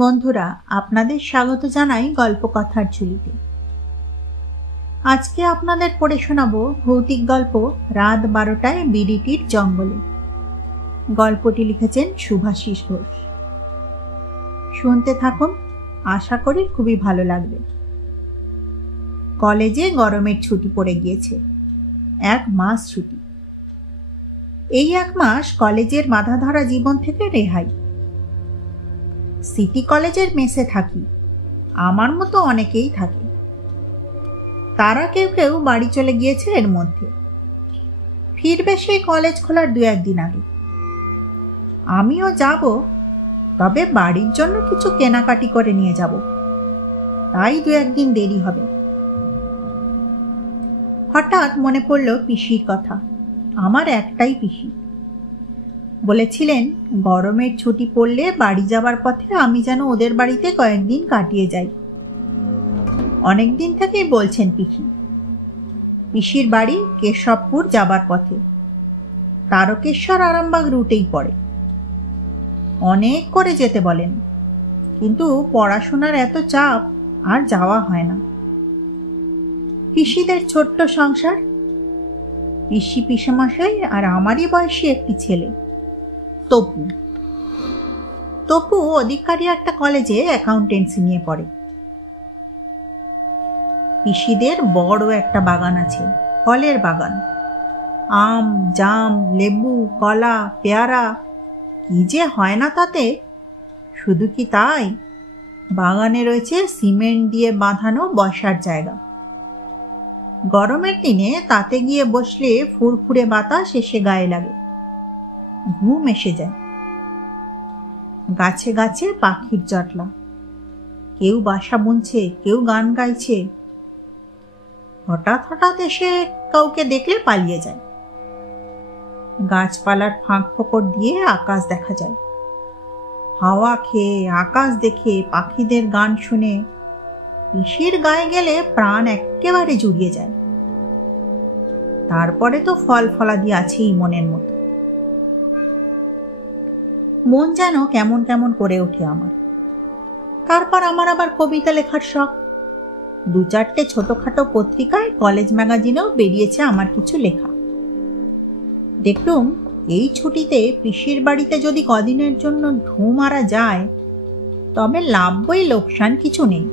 বন্ধুরা, আপনাদের স্বাগত জানাই গল্পকথার ঝুলিতে। আজকে আপনাদের পড়ে শোনাবো ভৌতিক গল্প রাত 12টায় বিডিটির জঙ্গলে। গল্পটি লিখেছেন শুভাশিস ঘোষ। শুনতে থাকুন, আশা করি খুবই ভালো লাগবে। কলেজে গরমের ছুটি পড়ে গিয়েছে, 1 মাস ছুটি। এই 1 মাস কলেজের বাঁধাধরা জীবন থেকে রেহাই। সিটি কলেজের মেসে থাকি, আমার মতো অনেকেই থাকে। তারা কেউ কেউ বাড়ি চলে গিয়েছে এর মধ্যে, ফিরবে সেই কলেজ খোলার 2-1 দিন আগে। আমিও যাব, তবে বাড়ির জন্য কিছু কেনাকাটি করে নিয়ে যাব, তাই 2-1 দিন দেরি হবে। হঠাৎ মনে পড়ল পিসির কথা। আমার একটাই পিসি, বলেছিলেন গরমের ছুটি পড়লে বাড়ি যাবার পথে আমি যেন ওদের বাড়িতে কয়েকদিন কাটিয়ে যাই। অনেকদিন থেকেই বলছেন পিসি। পিসির বাড়ি কেশবপুর যাবার পথে, তারকেশ্বর আরামবাগ রুটেই পড়ে। অনেক করে যেতে বলেন, কিন্তু পড়াশোনার এত চাপ আর যাওয়া হয় না। পিসিদের ছোট্ট সংসার, পিসি পিসেমশাই আর আমারই বয়সী একটি ছেলে তপু। তপু অধিকারী একটা কলেজে অ্যাকাউন্টেন্সি নিয়ে পড়ে। পিসিদের বড় একটা বাগান আছে, ফলের বাগান। আম, জাম, লেবু, কলা, পেয়ারা, কি যে হয় না তাতে। শুধু কি তাই, বাগানে রয়েছে সিমেন্ট দিয়ে বাঁধানো বসার জায়গা। গরমের দিনে তাতে গিয়ে বসলে ফুরফুরে বাতাস এসে গায়ে লাগে, ঘুম এসে যায়। গাছে গাছে পাখির জটলা, কেউ বাসা বুনছে, কেউ গান গাইছে। হঠাৎ হঠাৎ এসে কাউকে দেখলে পালিয়ে যায়। গাছপালার ফাঁক ফোকর দিয়ে আকাশ দেখা যায়। হাওয়া খেয়ে, আকাশ দেখে, পাখিদের গান শুনে পিসির গায়ে গেলে প্রাণ একেবারে জুড়িয়ে যায়। তারপরে তো ফল ফলাদি আছেই মনের মতো। মন যেন কেমন কেমন করে ওঠে আমার। তারপর আমার আবার কবিতা লেখার শখ। 2-4টে ছোটখাটো পত্রিকায়, কলেজ ম্যাগাজিনেও বেরিয়েছে আমার কিছু লেখা। দেখলুম এই ছুটিতে পিসির বাড়িতে যদি কদিনের জন্য ঢু মারা যায়, তবে লাভ বই লোকসান কিছু নেই।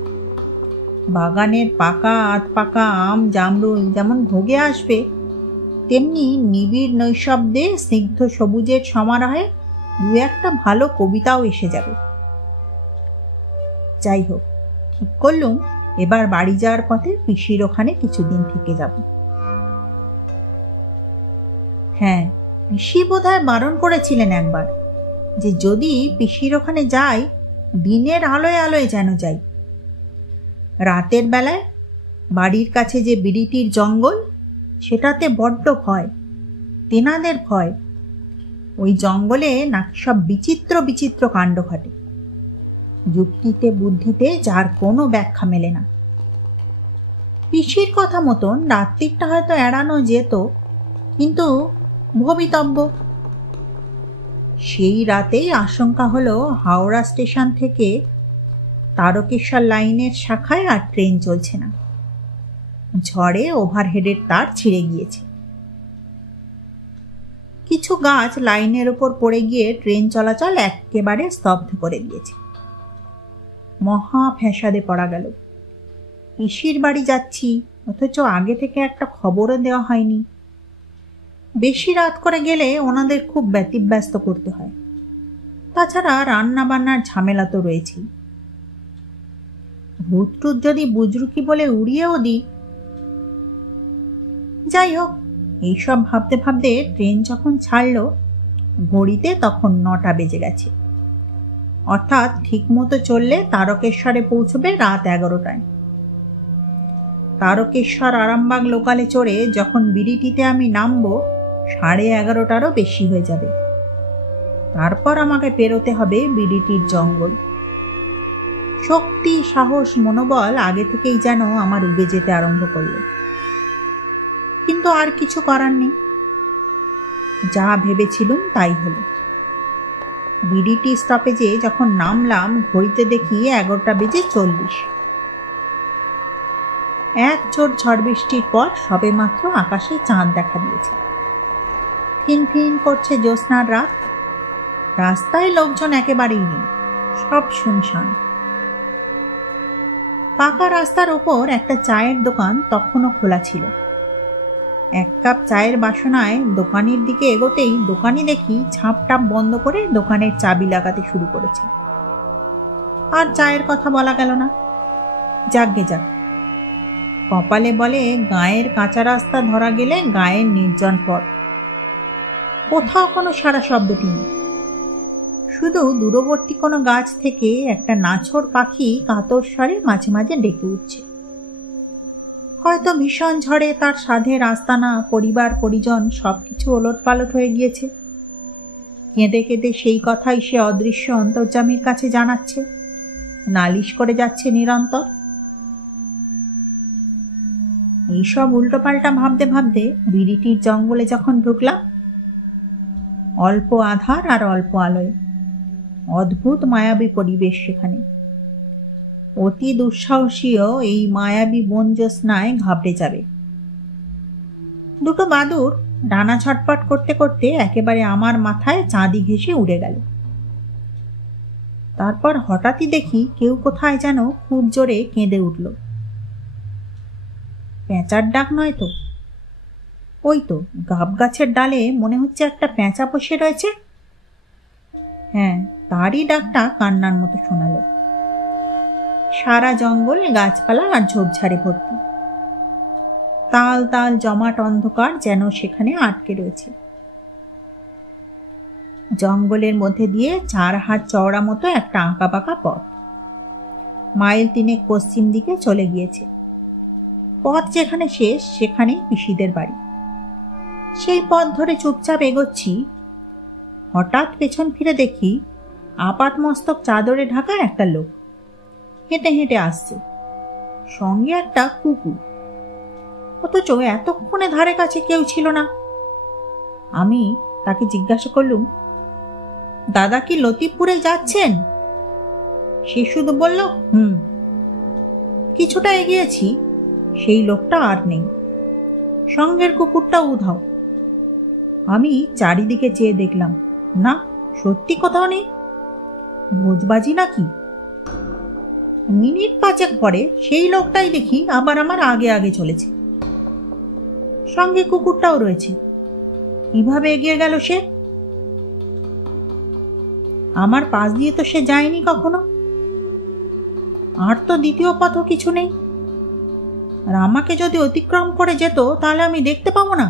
বাগানের পাকা আধ পাকা আম জামরুল যেমন ভোগে আসবে, তেমনি নিবিড় নৈশব্দে স্নিগ্ধ সবুজের সমারোহে 2-1টা ভালো কবিতাও এসে যাবে। যাই হোক, ঠিক করলুম এবার বাড়ি যাওয়ার পথে পিসির ওখানে কিছুদিন থেকে যাব। হ্যাঁ, পিসি বোধহয় বারণ করেছিলেন একবার, যে যদি পিসির ওখানে যাই দিনের আলোয় আলোয় যেন যাই। রাতের বেলায় বাড়ির কাছে যে বিডিটির জঙ্গল, সেটাতে বড্ড ভয়, তেনাদের ভয়। ওই জঙ্গলে নাকি সব বিচিত্র বিচিত্র কাণ্ড ঘটে, যুক্তিতে বুদ্ধিতে যার কোনো ব্যাখ্যা মেলে না। পিসির কথা মতন রাত্রিটা হয়তো এড়ানো যেত, কিন্তু ভবিতব্য। সেই রাতেই আশঙ্কা হলো হাওড়া স্টেশন থেকে তারকেশ্বর লাইনের শাখায় আর ট্রেন চলছে না। ঝড়ে ওভারহেডের তার ছিঁড়ে গিয়েছে। কিছু গাছ লাইনের ওপর পড়ে গিয়ে ট্রেন চলাচল একেবারে স্তব্ধ করে দিয়েছে। মহা ফ্যাসাদে পড়া গেল। পিসির বাড়ি যাচ্ছি, অথচ আগে থেকে একটা খবরও দেওয়া হয়নি। বেশি রাত করে গেলে ওনাদের খুব ব্যতিব্যস্ত করতে হয়। তাছাড়া রান্না বান্নার ঝামেলা তো রয়েছেই। ভূতটুত যদি বুজরুকি বলে উড়িয়েও দিই। যাই হোক, এইসব ভাবতে ভাবতে ট্রেন যখন ছাড়ল, ঘড়িতে তখন 9টা বেজে গেছে। অর্থাৎ ঠিক মতো চললে তারকেশ্বরে পৌঁছবে রাত 11টায়। তারকেশ্বর আরামবাগ লোকালে চড়ে যখন বিডিটিতে আমি নামবো, 11:30টারও বেশি হয়ে যাবে। তারপর আমাকে পেরোতে হবে বিডিটির জঙ্গল। শক্তি, সাহস, মনোবল আগে থেকেই যেন আমার উবে যেতে আরম্ভ করলো। কিন্তু আর কিছু করার নেই। যা ভেবেছিলুম তাই হলো। বিডিটি স্টপেজে যখন নামলাম ঘড়িতে দেখি 11:40। এক জোর ঝড় বৃষ্টির পর সবেমাত্র আকাশে চাঁদ দেখা দিয়েছে। ফিনফিন করছে জ্যোৎস্নার রাত। রাস্তায় লোকজন একেবারেই নেই, সব শুনশান। পাকা রাস্তার ওপর একটা চায়ের দোকান তখনও খোলা ছিল। এক কাপ চায়ের বাসনায় দোকানের দিকে এগোতেই দোকানি দেখি ঝাঁপটাপ বন্ধ করে দোকানের চাবি লাগাতে শুরু করেছে। আর চায়ের কথা বলা গেল না। যাকগে যাক, কপালে বলে গায়ের কাঁচা রাস্তা ধরা গেলে গায়ের নির্জন পথ। কোথাও কোনো সারা শব্দটি নেই, শুধু দূরবর্তী কোনো গাছ থেকে একটা নাছোড় পাখি কাতর স্বরে মাঝে মাঝে ডেকে উঠছে। হয়তো ভীষণ ঝড়ে তার সাধের আস্তানা, পরিবার পরিজন সবকিছু ওলটপালট হয়ে গিয়েছে। কেঁদে কেঁদে সেই কথাই সে অদৃশ্য অন্তর্যামীর কাছে জানাচ্ছে, নালিশ করে যাচ্ছে নিরন্তর। এইসব উল্টোপাল্টা ভাবতে ভাবতে বিড়িটির জঙ্গলে যখন ঢুকলাম, অল্প আধার আর অল্প আলোয় অদ্ভুত মায়াবী পরিবেশ সেখানে। অতি দুঃসাহসীও এই মায়াবী বন জ্যোৎস্নায় ঘাবড়ে যাবে। দুটো বাদুড় ডানা ছটপট করতে করতে একেবারে আমার মাথায় চাঁদি ঘেঁষে উড়ে গেল। তারপর হঠাৎই দেখি কেউ কোথায় যেন খুব জোরে কেঁদে উঠল। পেঁচার ডাক নয় তো, ওই তো গাব গাছের ডালে মনে হচ্ছে একটা পেঁচা বসে রয়েছে। হ্যাঁ, তারই ডাকটা কান্নার মতো শোনালো। সারা জঙ্গল গাছপালা আর ঝোপঝাড়ে ভর্তি। তাল তাল জমাট অন্ধকার যেন সেখানে আটকে রয়েছে। জঙ্গলের মধ্যে দিয়ে 4 হাত চওড়া মতো একটা আঁকা বাঁকা পথ মাইল 3 পশ্চিম দিকে চলে গিয়েছে। পথ যেখানে শেষ সেখানেই পিসিদের বাড়ি। সেই পথ ধরে চুপচাপ এগোচ্ছি, হঠাৎ পেছন ফিরে দেখি আপাত মস্তক চাদরে ঢাকা একটা লোক হেঁটে হেঁটে আসছে, সঙ্গে একটা কুকুর। অথচ এতক্ষণে ধারে কাছে কেউ ছিল না। আমি তাকে জিজ্ঞাসা করলুম, দাদা কি লতিফপুরে যাচ্ছেন? সে শুধু বলল, কিছুটা এগিয়েছি, সেই লোকটা আর নেই, সঙ্গের কুকুরটা উধাও। আমি চারিদিকে চেয়ে দেখলাম, না সত্যি কোথাও নেই। ভোজবাজি নাকি? মিনিট 5 পরে সেই লোকটাই দেখি আবার আমার আগে আগে চলেছে, সঙ্গে কুকুরটাও রয়েছে। কিভাবে এগিয়ে গেল সে? আমার পাশ দিয়ে তো সে যায়নি কখনো। আর তো দ্বিতীয় পথও কিছু নেই। আর আমাকে যদি অতিক্রম করে যেত তাহলে আমি দেখতে পাবো না।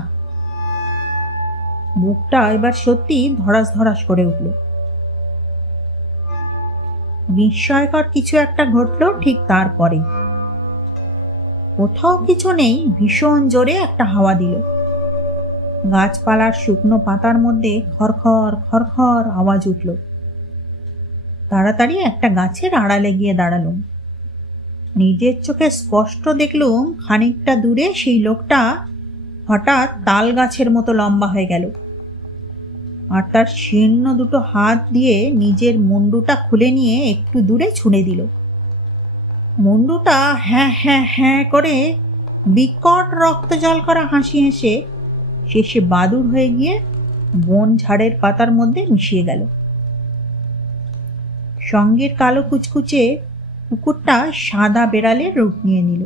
বুকটা এবার সত্যি ধরাস ধরাস করে উঠল। বিস্ময়কর কিছু একটা ঘটল ঠিক তারপরে। কোথাও কিছু নেই, ভীষণ জোরে একটা হাওয়া দিল। গাছপালার শুকনো পাতার মধ্যে খড়খড় খড়খড় আওয়াজ উঠল। তাড়াতাড়ি একটা গাছের আড়ালে গিয়ে দাঁড়ালুম। নিজের চোখে স্পষ্ট দেখলুম খানিকটা দূরে সেই লোকটা হঠাৎ তাল গাছের মতো লম্বা হয়ে গেল, আর তার শীর্ণ দুটো হাত দিয়ে নিজের মুন্ডুটা খুলে নিয়ে একটু দূরে ছুঁড়ে দিল। মুন্ডুটা হ্যাঁ হ্যাঁ হ্যাঁ করে বিকট রক্ত জল করা হাসি হেসে শেষে বাদুর হয়ে গিয়ে বন ঝাড়ের পাতার মধ্যে মিশিয়ে গেল। সঙ্গের কালো কুচকুচে কুকুরটা সাদা বেড়ালের রূপ নিয়ে নিল।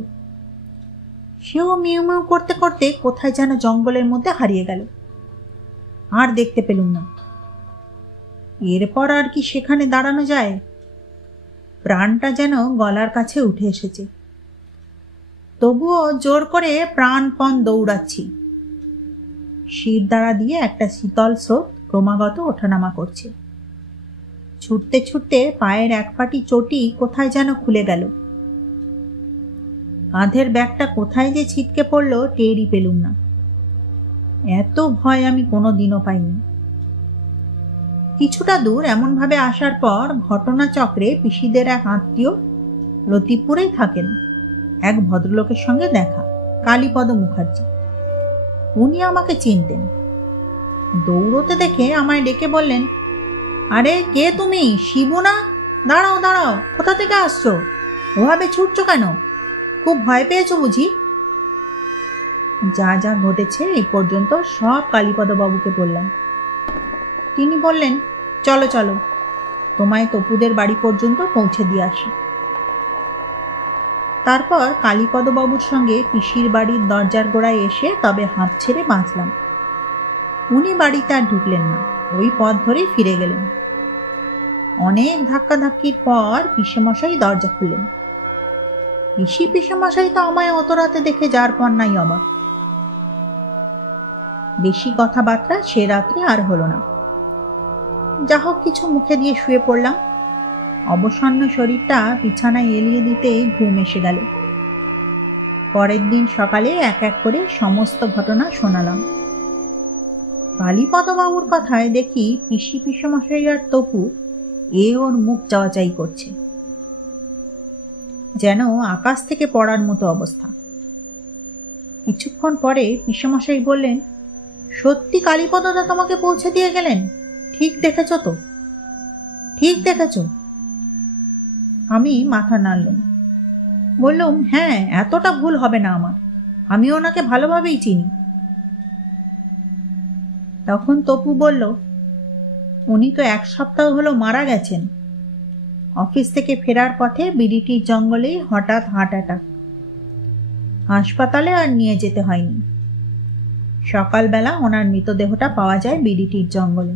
সেও মিউ মিউ করতে করতে কোথায় যেন জঙ্গলের মধ্যে হারিয়ে গেল, আর দেখতে পেলুম না। এরপর আর কি সেখানে দাঁড়ানো যায়? প্রাণটা যেন গলার কাছে উঠে এসেছে, তবুও জোর করে প্রাণপণ দৌড়াচ্ছি। শিরদাঁড়া দিয়ে একটা শীতল স্রোত ক্রমাগত ওঠানামা করছে। ছুটতে ছুটতে পায়ের এক পাটি চটি কোথায় যেন খুলে গেল। কাঁধের ব্যাগটা কোথায় যে ছিটকে পড়ল টেরই পেলুম না। এত ভয় আমি কোনোদিনও পাইনি। কিছুটা দূর এমনভাবে আসার পর ঘটনাচক্রে পিসিদের এক আত্মীয়, লতিফপুরেই থাকেন, এক ভদ্রলোকের সঙ্গে দেখা, কালীপদ মুখার্জি। উনি আমাকে চিনতেন। দৌড়তে দেখে আমায় ডেকে বললেন, আরে কে তুমি? শিবু না? দাঁড়াও দাঁড়াও, কোথা থেকে আসছো? ওভাবে ছুটছো কেন? খুব ভয় পেয়েছো বুঝি? যা যা ঘটেছে এই পর্যন্ত সব কালীপদবাবুকে বললাম। তিনি বললেন, চলো চলো, তোমায় তপুদের বাড়ি পর্যন্ত পৌঁছে দিয়ে আসি। তারপর কালীপদবাবুর সঙ্গে পিসির বাড়ির দরজার গোড়ায় এসে তবে হাঁপ ছেড়ে বাঁচলাম। উনি বাড়িতে আর ঢুকলেন না, ওই পথ ধরেই ফিরে গেলেন। অনেক ধাক্কাধাক্কির পর পিসেমশাই দরজা খুললেন। পিসেমশাই তো আমায় অত রাতে দেখে যার পর নাই অবাক। বেশি কথাবার্তা সে রাত্রে আর হলো না। যা হোক কিছু মুখে দিয়ে শুয়ে পড়লাম। অবসন্ন শরীরটা বিছানায় এলিয়ে দিতেই ঘুম এসে গেল। পরের দিন সকালে এক এক করে সমস্ত ঘটনা শোনালাম। কালীপদবাবুর কথায় দেখি পিসেমশাই আর তপু ওর মুখ চাওয়াচাই করছে, যেন আকাশ থেকে পড়ার মতো অবস্থা। কিছুক্ষণ পরে পিসেমশাই বললেন, সত্যি কালীপদদা তোমাকে পৌঁছে দিয়ে গেলেন? ঠিক দেখেছ তো? ঠিক দেখেছ? আমি মাথা নাড়লাম, বললুম, হ্যাঁ, এতটা ভুল হবে না আমার, আমি ওনাকে ভালোভাবেই চিনি। তখন তপু বলল, উনি তো 1 সপ্তাহ হলো মারা গেছেন। অফিস থেকে ফেরার পথে বিডিটির জঙ্গলেই হঠাৎ হার্ট অ্যাটাক। হাসপাতালে আর নিয়ে যেতে হয়নি। সকালবেলা ওনার মৃতদেহটা পাওয়া যায় বিডিটির জঙ্গলে।